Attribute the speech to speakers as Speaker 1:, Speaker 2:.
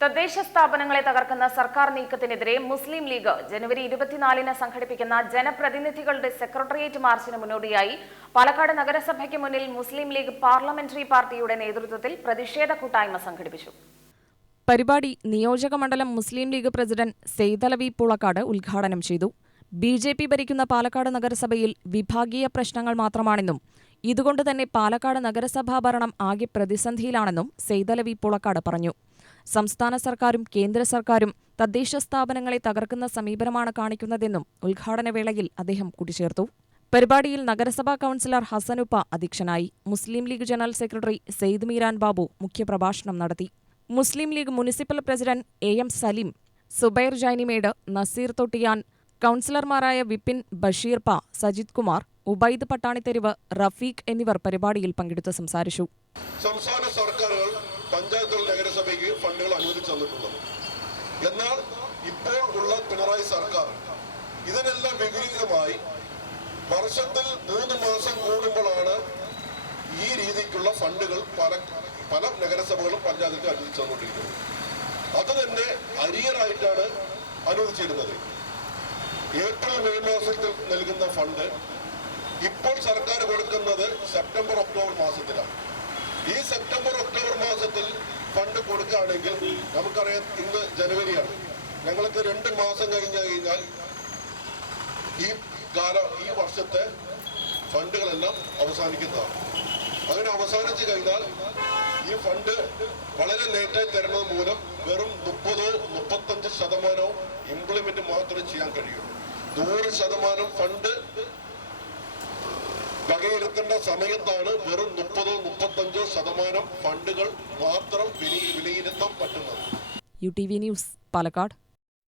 Speaker 1: തദ്ദേശ സ്ഥാപനങ്ങളെ തകർക്കുന്ന സർക്കാർ നീക്കത്തിനെതിരെ മുസ്ലിം ലീഗ് ജനുവരി ഇരുപത്തിനാലിന് സംഘടിപ്പിക്കുന്ന ജനപ്രതിനിധികളുടെ സെക്രട്ടേറിയറ്റ് മാർച്ചിന് മുന്നോടിയായി പാലക്കാട് നഗരസഭയ്ക്ക് മുന്നിൽ മുസ്ലിം ലീഗ് പാർലമെന്ററി പാർട്ടിയുടെ നേതൃത്വത്തിൽ പ്രതിഷേധ കൂട്ടായ്മ സംഘടിപ്പിച്ചു.
Speaker 2: പരിപാടി നിയോജകമണ്ഡലം മുസ്ലിം ലീഗ് പ്രസിഡന്റ് സെയ്തലവി പുളക്കാട് ഉദ്ഘാടനം ചെയ്തു. ബി ജെ പി ഭരിക്കുന്ന പാലക്കാട് നഗരസഭയിൽ വിഭാഗീയ പ്രശ്നങ്ങൾ മാത്രമാണെന്നും ഇതുകൊണ്ട് തന്നെ പാലക്കാട് നഗരസഭാ ഭരണം ആകെ പ്രതിസന്ധിയിലാണെന്നും സെയ്തലവി പുളക്കാട് പറഞ്ഞു. സംസ്ഥാന സർക്കാരും കേന്ദ്ര സർക്കാരും തദ്ദേശ സ്ഥാപനങ്ങളെ തകർക്കുന്ന സമീപനമാണ് കാണിക്കുന്നതെന്നും ഉദ്ഘാടനവേളയിൽ അദ്ദേഹം കൂട്ടിച്ചേർത്തു. പരിപാടിയിൽ നഗരസഭാ കൌൺസിലർ ഹസനുപ്പ അധ്യക്ഷനായി. മുസ്ലിം league general secretary Syed Meeran Babu മുഖ്യപ്രഭാഷണം നടത്തി. Muslim League municipal president A M Saleem Subair Jainimed Nazeer Thottiyan കൌൺസിലർമാരായ Vipin Basheer പ സജിത് കുമാർ ഉബൈദ് പട്ടാണിത്തെരുവ് റഫീഖ് എന്നിവർ പരിപാടിയിൽ പങ്കെടുത്ത് സംസാരിച്ചു.
Speaker 3: സംസ്ഥാന സർക്കാരുകൾ പഞ്ചായത്തുകൾ നഗരസഭയ്ക്ക് ഫണ്ടുകൾ അനുവദിച്ചു തന്നിട്ടുള്ളത് എന്നാൽ ഇപ്പോൾ ഉള്ള പിണറായി സർക്കാർ ഇതിനെല്ലാം വിപരീതമായി വർഷത്തിൽ മൂന്ന് മാസം കൂടുമ്പോഴാണ് ഈ രീതിക്കുള്ള ഫണ്ടുകൾ പല പല നഗരസഭകളും പഞ്ചായത്തുകൾ അനുവദിച്ചു തന്നുകൊണ്ടിരിക്കുന്നത്. അത് തന്നെ അരിയറായിട്ടാണ് അനുവദിച്ചിരുന്നത്. ഏപ്രിൽ മെയ് മാസത്തിൽ നൽകുന്ന ഫണ്ട് ഇപ്പോൾ സർക്കാർ കൊടുക്കുന്നത് സെപ്റ്റംബർ ഒക്ടോബർ മാസത്തിലാണ്. ഈ സെപ്റ്റംബർ ഒക്ടോബർ മാസത്തിൽ ഫണ്ട് കൊടുക്കുകയാണെങ്കിൽ നമുക്കറിയാം ഇന്ന് ജനുവരിയാണ്. ഞങ്ങൾക്ക് രണ്ട് മാസം കഴിഞ്ഞ് കഴിഞ്ഞാൽ ഈ കാല ഈ വർഷത്തെ ഫണ്ടുകളെല്ലാം അവസാനിക്കുന്നതാണ്. അങ്ങനെ അവസാനിച്ചു കഴിഞ്ഞാൽ ഈ ഫണ്ട് വളരെ ലേറ്റായി തരുന്നത് മൂലം വെറും മുപ്പതോ മുപ്പത്തഞ്ച് ശതമാനോ ഇംപ്ലിമെന്റ് മാത്രമേ ചെയ്യാൻ കഴിയുള്ളൂ. നൂറ് ശതമാനം ഫണ്ട് വകയിരുത്തേണ്ട സമയത്താണ് വെറും മുപ്പതോ മുപ്പത്തഞ്ചോ ശതമാനം ഫണ്ടുകൾ മാത്രം വിലയി- വിലയിരുത്താൻ പറ്റുന്നത്.
Speaker 2: U T V news Palakkad.